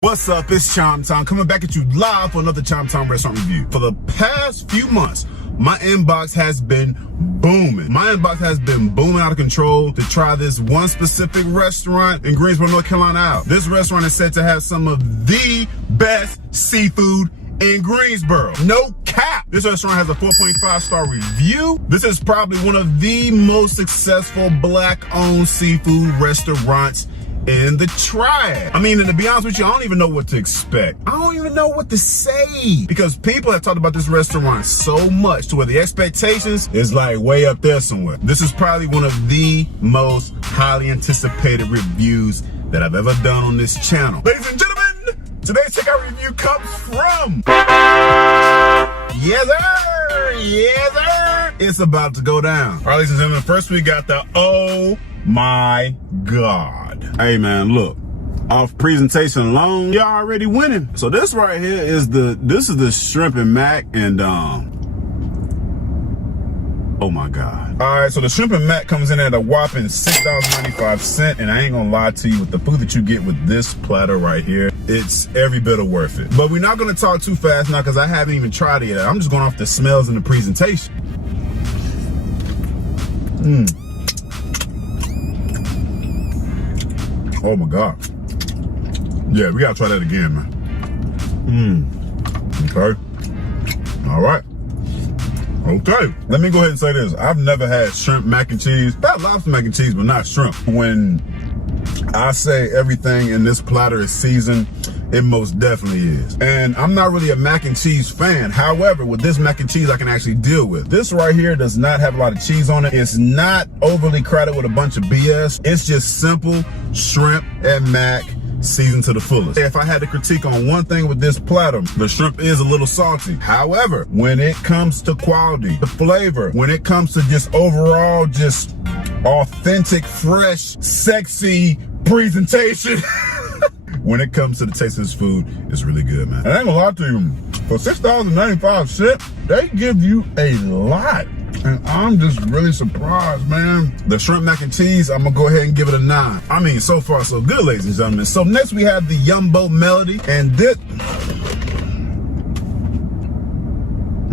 What's up? It's Chime Time coming back at you live for another Chime Time restaurant review. For the past few months, my inbox has been booming. My inbox has been booming out of control to try this one specific restaurant in Greensboro, North Carolina out. This restaurant is said to have some of the best seafood in Greensboro. No cap. This restaurant has a 4.5 star review. This is probably one of the most successful black-owned seafood restaurants in the triad. I mean, and to be honest with you, I don't even know what to expect. I don't even know what to say because people have talked about this restaurant so much to where the expectations is like way up there somewhere. This is probably one of the most highly anticipated reviews that I've ever done on this channel. Ladies and gentlemen, today's takeout review comes from... Yes, sir! Yes, sir! It's about to go down. All right, ladies and gentlemen, first we got the oh my God. Hey man, look, off presentation alone, y'all already winning. So this right here is the shrimp and mac and oh my God. All right, so the shrimp and mac comes in at a whopping $6.95, and I ain't gonna lie to you, with the food that you get with this platter right here, it's every bit of worth it. But we're not gonna talk too fast now because I haven't even tried it yet. I'm just going off the smells and the presentation. Oh my God. Yeah, we gotta try that again, man. Okay. All right. Okay. Let me go ahead and say this. I've never had shrimp mac and cheese. I've had lobster mac and cheese, but not shrimp. When I say everything in this platter is seasoned, it most definitely is. And I'm not really a mac and cheese fan. However, with this mac and cheese, I can actually deal with. This right here does not have a lot of cheese on it. It's not overly crowded with a bunch of BS. It's just simple shrimp and mac seasoned to the fullest. If I had to critique on one thing with this platter, the shrimp is a little salty. However, when it comes to quality, the flavor, when it comes to just overall, just authentic, fresh, sexy presentation, when it comes to the taste of this food, it's really good, man. And I ain't gonna lie to you, for $6.95, they give you a lot. And I'm just really surprised, man. The shrimp mac and cheese, I'm gonna go ahead and give it a 9. I mean, so far so good, ladies and gentlemen. So next we have the Yumbo Melody, and this...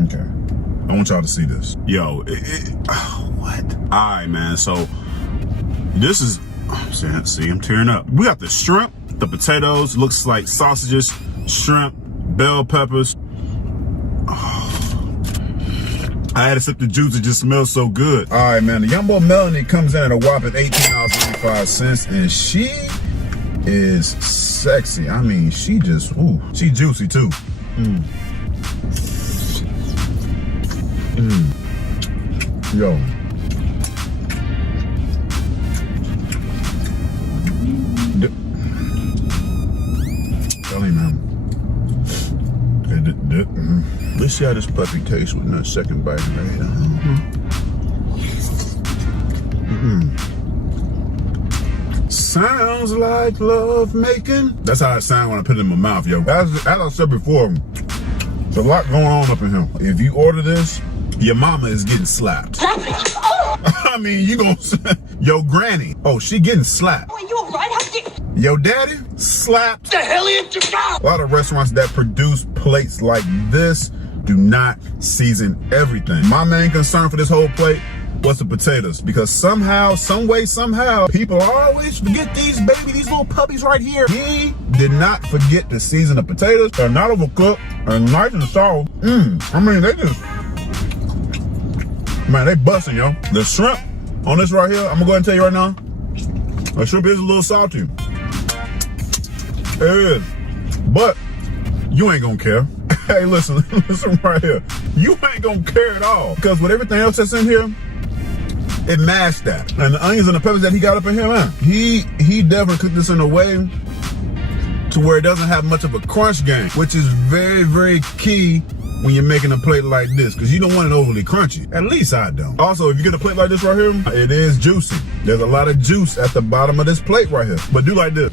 Okay, I want y'all to see this. Yo, what? All right, man, so this is... See, I'm tearing up. We got the shrimp, the potatoes, looks like sausages, shrimp, bell peppers. Oh. I had to sip the juice, it just smells so good. All right, man, the Yumbo Melanie comes in at a whopping $18.95, and she is sexy. I mean, she just, ooh, she juicy too. Yo. Tell me, man. Let's see how this puppy tastes with that second bite right here. Sounds like love making. That's how it sounds when I put it in my mouth, yo. As I said before, there's a lot going on up in here. If you order this, your mama is getting slapped. I mean, you gonna your granny. Oh, she getting slapped. Oh, are you alright? Yo daddy slapped. The hell you do? A lot of restaurants that produce plates like this do not season everything. My main concern for this whole plate was the potatoes, because somehow, some way, somehow, people always forget these little puppies right here. He did not forget to season the potatoes. They're not overcooked and nice and soft. I mean, they just, man, they busting, yo. The shrimp on this right here, I'm gonna go ahead and tell you right now, the shrimp is a little salty. It is, but you ain't gonna care. Hey, listen right here. You ain't gonna care at all, because with everything else that's in here, it mashed that. And the onions and the peppers that he got up in here, man, he definitely cooked this in a way to where it doesn't have much of a crunch game, which is very, very key when you're making a plate like this, because you don't want it overly crunchy. At least I don't. Also, if you get a plate like this right here, it is juicy. There's a lot of juice at the bottom of this plate right here. But do like this.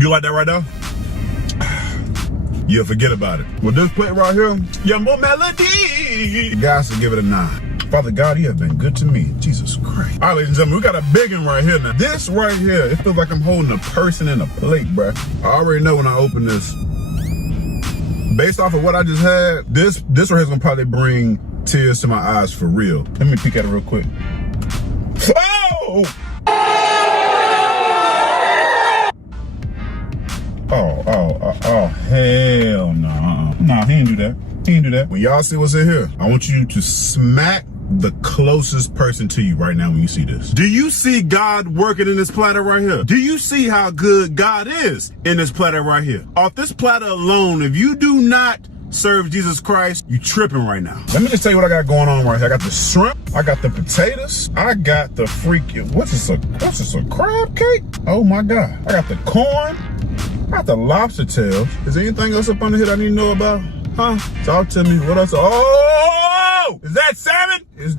You like that right now? You'll forget about it. With this plate right here, Yumbo Melody, you guys should give it a 9. Father God, you have been good to me. Jesus Christ. All right, ladies and gentlemen, we got a big one right here now. This right here, it feels like I'm holding a person in a plate, bruh. I already know when I open this. Based off of what I just had, this right here is gonna probably bring tears to my eyes for real. Let me peek at it real quick. Oh! Oh, hell no. Nah, he didn't do that. He didn't do that. When y'all see what's in here, I want you to smack the closest person to you right now when you see this. Do you see God working in this platter right here? Do you see how good God is in this platter right here? Off this platter alone, if you do not serve Jesus Christ, you tripping right now. Let me just tell you what I got going on right here. I got the shrimp, I got the potatoes, I got the freaking, what's this, a crab cake? Oh my God. I got the corn, I got the lobster tails. Is there anything else up under here that I need to know about? Huh? Talk to me. What else? Oh! Is that salmon? Is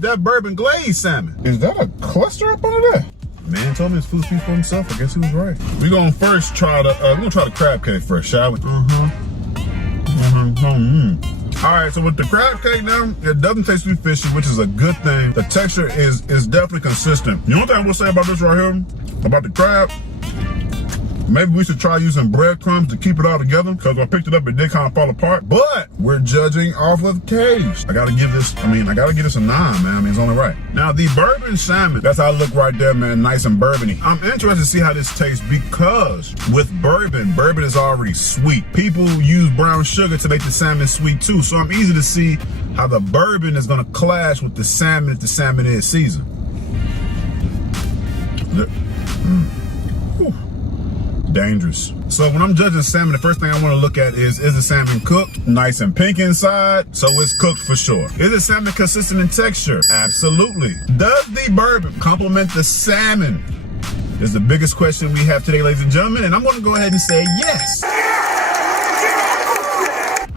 that bourbon glazed salmon? Is that a cluster up under there? Man told me it's food speaks for himself. I guess he was right. We're gonna first try the we're gonna try the crab cake first, shall we? All right, so with the crab cake now, it doesn't taste too fishy, which is a good thing. The texture is definitely consistent. You know what I will say about this right here? About the crab? Maybe we should try using breadcrumbs to keep it all together, because when I picked it up, it did kind of fall apart. But we're judging off of taste. I gotta give this a 9, man. I mean, it's only right. Now, the bourbon salmon, that's how it look right there, man. Nice and bourbony. I'm interested to see how this tastes, because with bourbon is already sweet. People use brown sugar to make the salmon sweet too. So I'm easy to see how the bourbon is gonna clash with the salmon if the salmon is seasoned. Dangerous. So when I'm judging salmon, the first thing I want to look at is the salmon cooked? Nice and pink inside, so it's cooked for sure. Is the salmon consistent in texture? Absolutely. Does the bourbon complement the salmon? Is the biggest question we have today, ladies and gentlemen, and I'm going to go ahead and say yes.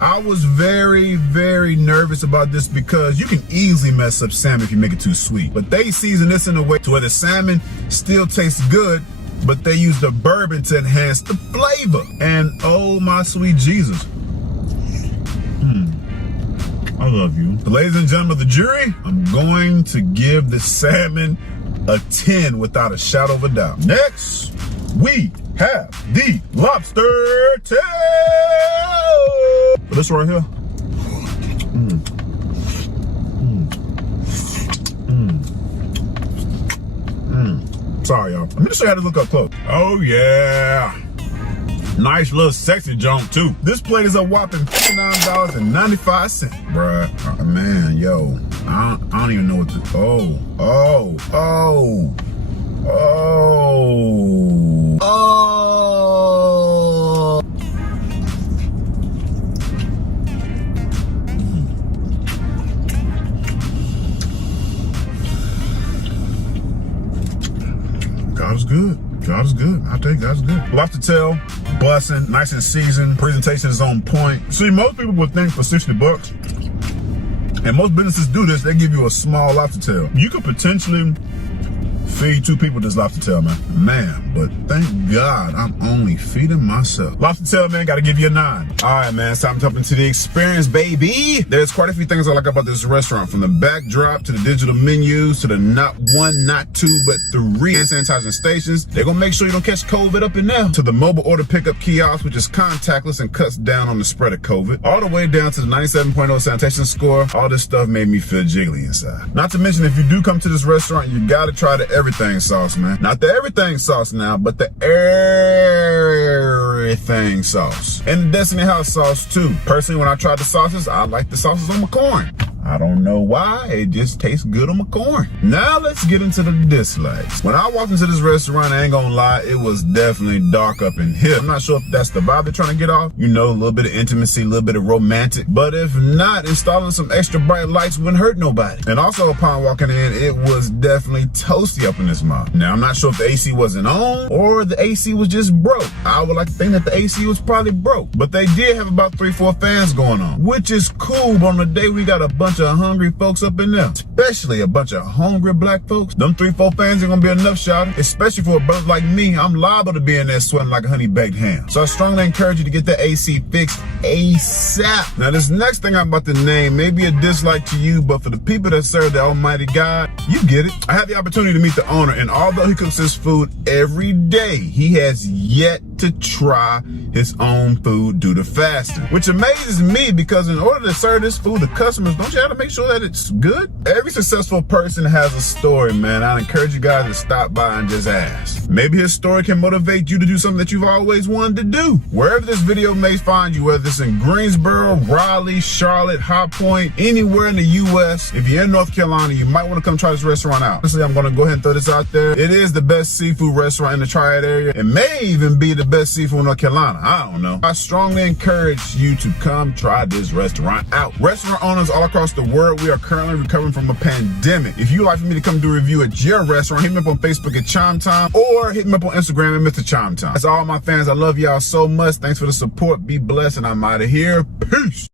I was very, very nervous about this because you can easily mess up salmon if you make it too sweet. But they season this in a way to where the salmon still tastes good, but they use the bourbon to enhance the flavor. And oh my sweet Jesus. I love you. But ladies and gentlemen of the jury, I'm going to give the salmon a 10 without a shadow of a doubt. Next, we have the lobster tail. This right here. Sorry, y'all. Let me just show you how to look up close. Oh, yeah. Nice little sexy junk, too. This plate is a whopping $59.95. Bruh, man, yo. I don't even know what to... Oh. God is good. God is good. I'll tell you, God's good. Lobster tail, bussin', nice and seasoned. Presentation is on point. See, most people would think for $60, and most businesses do this, they give you a small lobster tail. You could potentially feed 2 people this lobster tail, man. But thank God I'm only feeding myself. Lobster tail, man, gotta give you a 9. All right, man, it's time to jump into the experience, baby. There's quite a few things I like about this restaurant, from the backdrop to the digital menus to the not 1, not 2, but 3 hand sanitizing stations. They're gonna make sure you don't catch COVID up in there. To the mobile order pickup kiosk, which is contactless and cuts down on the spread of COVID. All the way down to the 97.0 sanitation score. All this stuff made me feel jiggly inside. Not to mention, if you do come to this restaurant, you gotta try the everything sauce, man. Not the everything sauce now, but the everything sauce. And the Destiny House sauce too. Personally, when I tried the sauces, I like the sauces on my corn. I don't know why, it just tastes good on my corn. Now let's get into the dislikes. When I walked into this restaurant, I ain't gonna lie, it was definitely dark up in here. I'm not sure if that's the vibe they're trying to get off. You know, a little bit of intimacy, a little bit of romantic. But if not, installing some extra bright lights wouldn't hurt nobody. And also upon walking in, it was definitely toasty up in this mouth. Now, I'm not sure if the AC wasn't on or the AC was just broke. I would like to think that the AC was probably broke. But they did have about 3-4 fans going on, which is cool. But on the day we got a bunch bunch of hungry folks up in there, especially a bunch of hungry black folks. Them 3-4 fans ain't gonna be enough, shawty. Especially for a brother like me, I'm liable to be in there sweating like a honey baked ham. So I strongly encourage you to get that AC fixed ASAP. Now this next thing I'm about to name may be a dislike to you, but for the people that serve the Almighty God, you get it. I had the opportunity to meet the owner, and although he cooks his food every day, he has yet to try his own food due to fasting, which amazes me because in order to serve this food to customers, don't you have to make sure that it's good? Every successful person has a story, man. I encourage you guys to stop by and just ask. Maybe his story can motivate you to do something that you've always wanted to do. Wherever this video may find you, whether it's in Greensboro, Raleigh, Charlotte, High Point, anywhere in the U.S., if you're in North Carolina, you might want to come try this restaurant out. Honestly, I'm going to go ahead and throw this out there. It is the best seafood restaurant in the Triad area. It may even be the best seafood in North Carolina. I don't know. I strongly encourage you to come try this restaurant out. Restaurant owners all across the world, we are currently recovering from a pandemic. If you'd like for me to come do a review at your restaurant, hit me up on Facebook at Chime Time or hit me up on Instagram at Mr. Chime Time. That's all my fans. I love y'all so much. Thanks for the support. Be blessed, and I'm out of here. Peace.